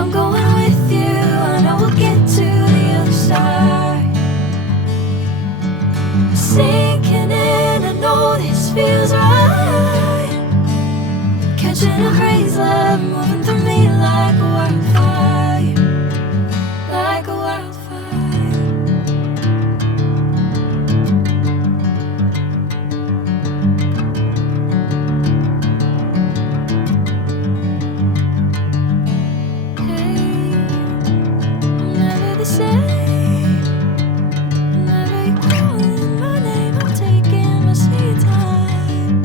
I'm going with you, I know we'll get to the other side. Sinking in, I know this feels right. Catching a breeze, love moving through me like a wildfire, like a wildfire. The same. Whenever you're calling my name, I'm taking my sweet time.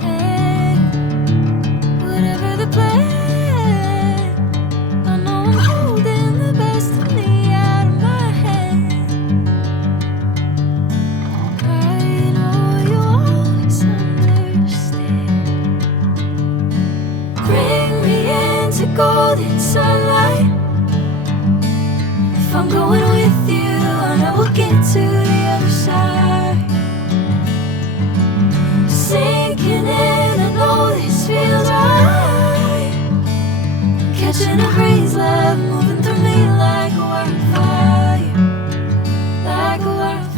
Hey, whatever the plan, I know I'm holding the best of me out of my hand. I know you always understand. Bring me into golden sunlight. If I'm going with you, I know we'll get to the other side. Sinking in, I know this feels right. Catching a breeze, love moving through me like a wildfire, like a wildfire.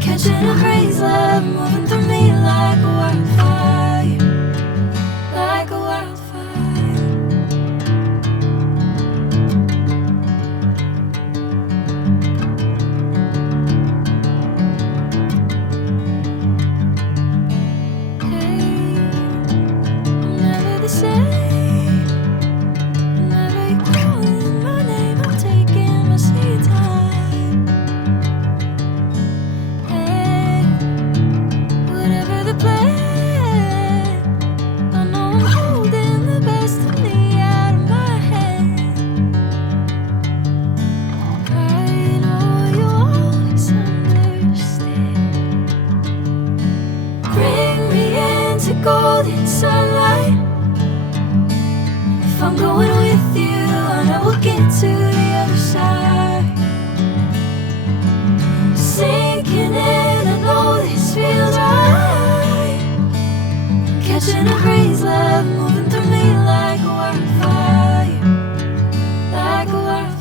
Catching a breeze, love moving through me like a wildfire, like a wildfire. Hey, I'm never the same. Whenever you're calling my name, I'm taking my sweet time. Golden sunlight. If I'm going with you, I know we'll get to the other side. Sinking in, I know this feels right. Catching a breeze, love moving through me like a wildfire, like a wildfire.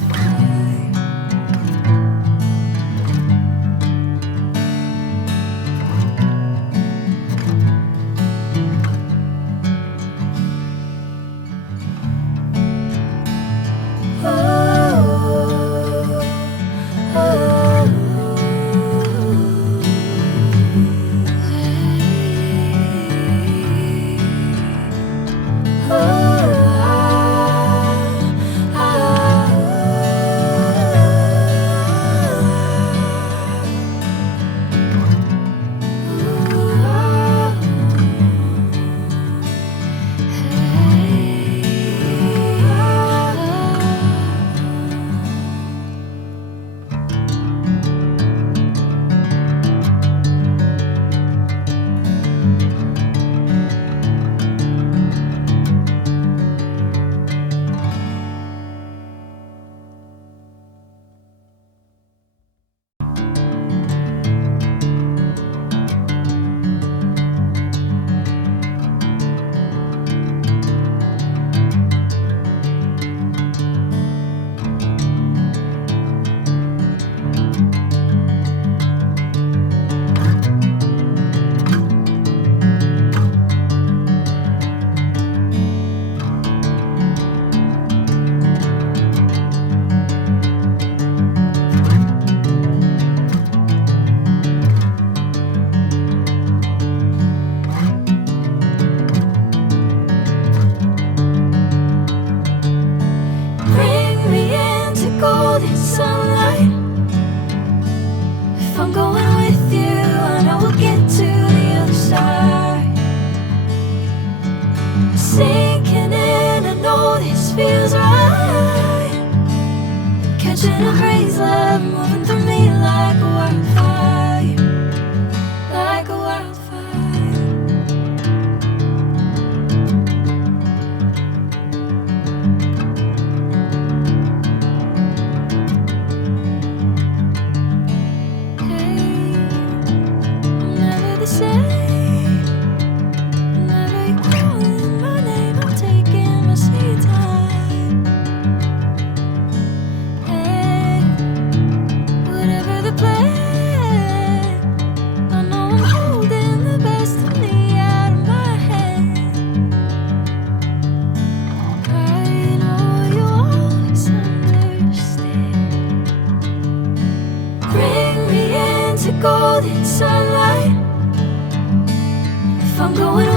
catching a crazy love moving through me like a wildfire, like a wildfire. Hey, I'm never the same. Whenever you're calling my name, I'm taking my sweet time. Hey, whatever the plan, I know I'm holding the best of me out of my hand. I know you always understand. Bring me into golden sunlight. If I'm going